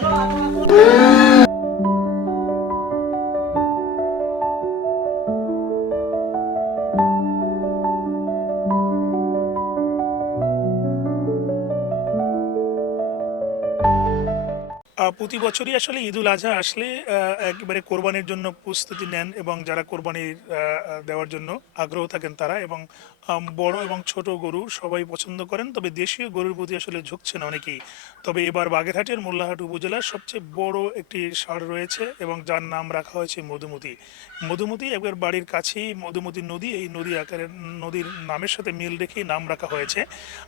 Hello. Hello. প্রতি বছরই আসলে ঈদুল আজহা আসলে একেবারে কোরবানির জন্য প্রস্তুতি নেন এবং যারা কোরবানির দেওয়ার জন্য আগ্রহ থাকেন তারা এবং বড় এবং ছোট গরু সবাই পছন্দ করেন। তবে দেশীয় গরুর প্রতি আসলে ঝুঁকছেন অনেকেই। তবে এবার বাগেরহাটের মোল্লাহাট উপজেলার সবচেয়ে বড় একটি ষাঁড় রয়েছে এবং যার নাম রাখা হয়েছে মধুমতি। মধুমতি একবার বাড়ির কাছেই মধুমতি নদী, এই নদী আকারের নদীর নামের সাথে মিল রেখেই নাম রাখা হয়েছে।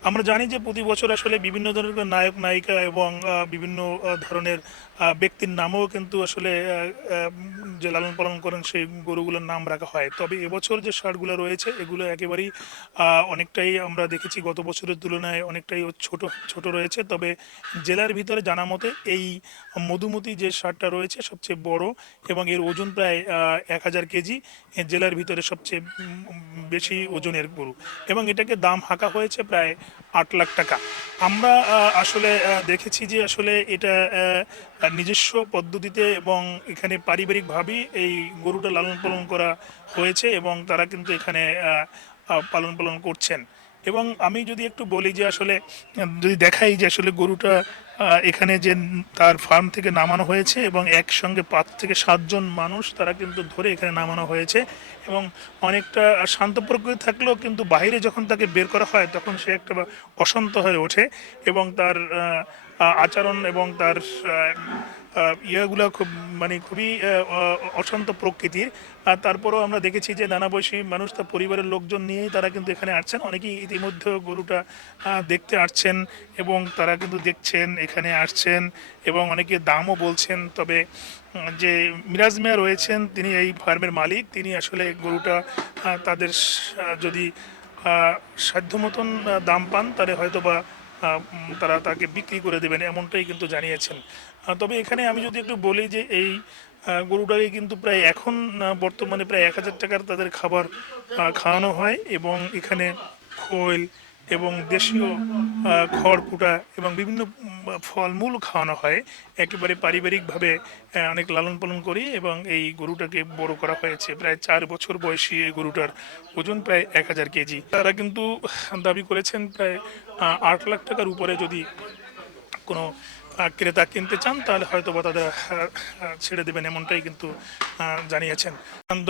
আমরা জানি যে প্রতি বছর আসলে বিভিন্ন ধরনের নায়ক, নায়িকা এবং বিভিন্ন ধরনের আহ, ব্যক্তির নামও কিন্তু আসলে যে লালন পালন করেন সেই গরুগুলোর নাম রাখা হয়। তবে এবছর যে ষাঁড়গুলো রয়েছে এগুলো একেবারেই অনেকটাই আমরা দেখেছি গত বছরের তুলনায় অনেকটাই ছোট ছোট রয়েছে। তবে জেলার ভিতরে জানা মতে এই মধুমতি যে ষাঁড়টা রয়েছে সবচেয়ে বড় এবং এর ওজন প্রায় এক হাজার কেজি জেলার ভিতরে সবচেয়ে বেশি ওজনের গরু। এবং এটাকে দাম হাঁকা হয়েছে প্রায় আট লাখ টাকা। আমরা আসলে দেখেছি যে আসলে এটা আহ, নিজস্ব পদ্ধতিতে এবং এখানে পারিবারিকভাবেই এই গরুটা লালন পালন করা হয়েছে এবং তারা কিন্তু এখানে পালন পালন করছেন। এবং আমি যদি একটু বলি যে আসলে যদি দেখাই যে আসলে গরুটা এখানে যে তার ফার্ম থেকে নামানো হয়েছে এবং একসঙ্গে পাঁচ থেকে সাতজন মানুষ তারা কিন্তু ধরে এখানে নামানো হয়েছে এবং অনেকটা শান্ত প্রকৃতি থাকলেও কিন্তু বাইরে যখন তাকে বের করা হয় তখন সে একটা অশান্ত হয়ে ওঠে এবং তার আচরণ এবং তার ইয়েগুলো খুব মানে খুবই অশান্ত প্রকৃতির। আর তারপরেও আমরা দেখেছি যে নানা বয়সী মানুষ, তার পরিবারের লোকজন নিয়েই তারা কিন্তু এখানে আসছেন। অনেকেই ইতিমধ্যে গরুটা দেখতে আসছেন এবং তারা কিন্তু দেখছেন, এখানে আসছেন এবং অনেকে দামও বলছেন। তবে যে মিরাজ মিয়া রয়েছেন, তিনি এই ফার্মের মালিক। তিনি আসলে গরুটা তাদের যদি সাধ্য মতন দাম পান, তাহলে হয়তো বা তারা তাকে বিক্রি করে দেবেন এমনটাই কিন্তু জানিয়েছেন। তবে এখানে আমি যদি একটু বলি যে এই গরুটাকে কিন্তু প্রায় এখন বর্তমানে প্রায় এক হাজার টাকার তাদের খাবার খাওয়ানো হয় এবং এখানে খোল এবং দেশীয় খড় কুটা এবং বিভিন্ন ফলমূল খাওয়ানো হয়। একেবারে পারিবারিকভাবে অনেক লালন পালন করি এবং এই গরুটাকে বড় করা হয়েছে। প্রায় চার বছর বয়সী এই গরুটার ওজন প্রায় এক হাজার কেজি। তারা কিন্তু দাবি করেছেন প্রায় আট লাখ টাকার উপরে যদি কোনো ক্রেতা কিনতে চান, তাহলে হয়তো বা তাদের ছেড়ে দেবেন এমনটাই কিন্তু জানিয়েছেন।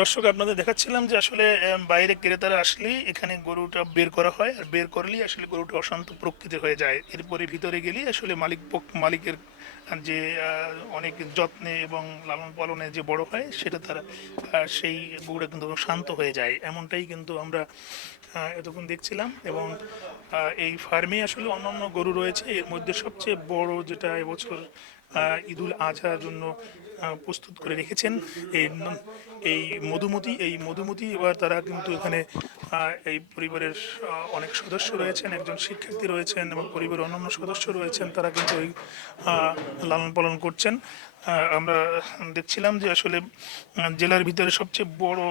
দর্শক, আপনাদের দেখাচ্ছিলাম যে আসলে বাইরে ক্রেতারা আসলেই এখানে গরুটা বের করা হয়, আর বের করলেই আসলে গরুটা অশান্ত প্রকৃতির হয়ে যায়। এরপরে ভিতরে গেলেই আসলে মালিক মালিকের যে অনেক যত্নে এবং লালন পালনে যে বড় হয়, সেটা তারা সেই গরুটা কিন্তু শান্ত হয়ে যায়। এমনটাই কিন্তু আমরা এতক্ষণ দেখছিলাম এবং এই ফার্মে আসলে অন্যান্য গরু রয়েছে। এর মধ্যে সবচেয়ে বড় যেটা এবছর ঈদুল আজহার জন্য প্রস্তুত করে রেখেছেন। এই এই মধুমতি এই মধুমতি এবার তারা কিন্তু এখানে এই পরিবারের অনেক সদস্য রয়েছেন, একজন শিক্ষার্থী রয়েছেন এবং পরিবারের অন্যান্য সদস্য রয়েছেন, তারা কিন্তু ওই লালন পালন করছেন। আমরা দেখছিলাম যে আসলে জেলার ভিতরে সবচেয়ে বড়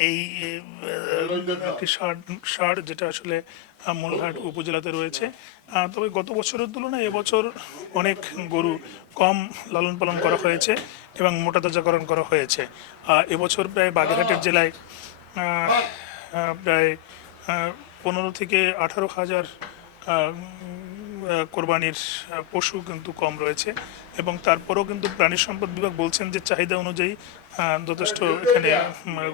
এই একটি ষাঁড় যেটা আসলে আহ, মোলহাট উপজেলাতে রয়েছে। তবে গত বছরের তুলনায় এবছর অনেক গরু কম লালন পালন করা হয়েছে এবং মোটা তাজাকরণ করা হয়েছে। এবছর প্রায় বাগেরহাটের জেলায় প্রায় পনেরো থেকে আঠারো হাজার কোরবানির পশু কিন্তু কম রয়েছে এবং তারপরেও কিন্তু প্রাণী সম্পদ বিভাগ বলছেন যে চাহিদা অনুযায়ী যথেষ্ট এখানে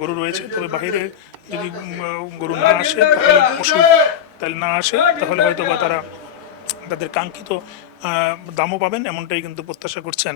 গরু রয়েছে। তবে বাহিরে যদি গরু না আসে, তাহলে পশু তাহলে না আসে, তাহলে হয়তো বা তারা তাদের কাঙ্ক্ষিত দামও পাবেন, এমনটাই কিন্তু প্রত্যাশা করছেন।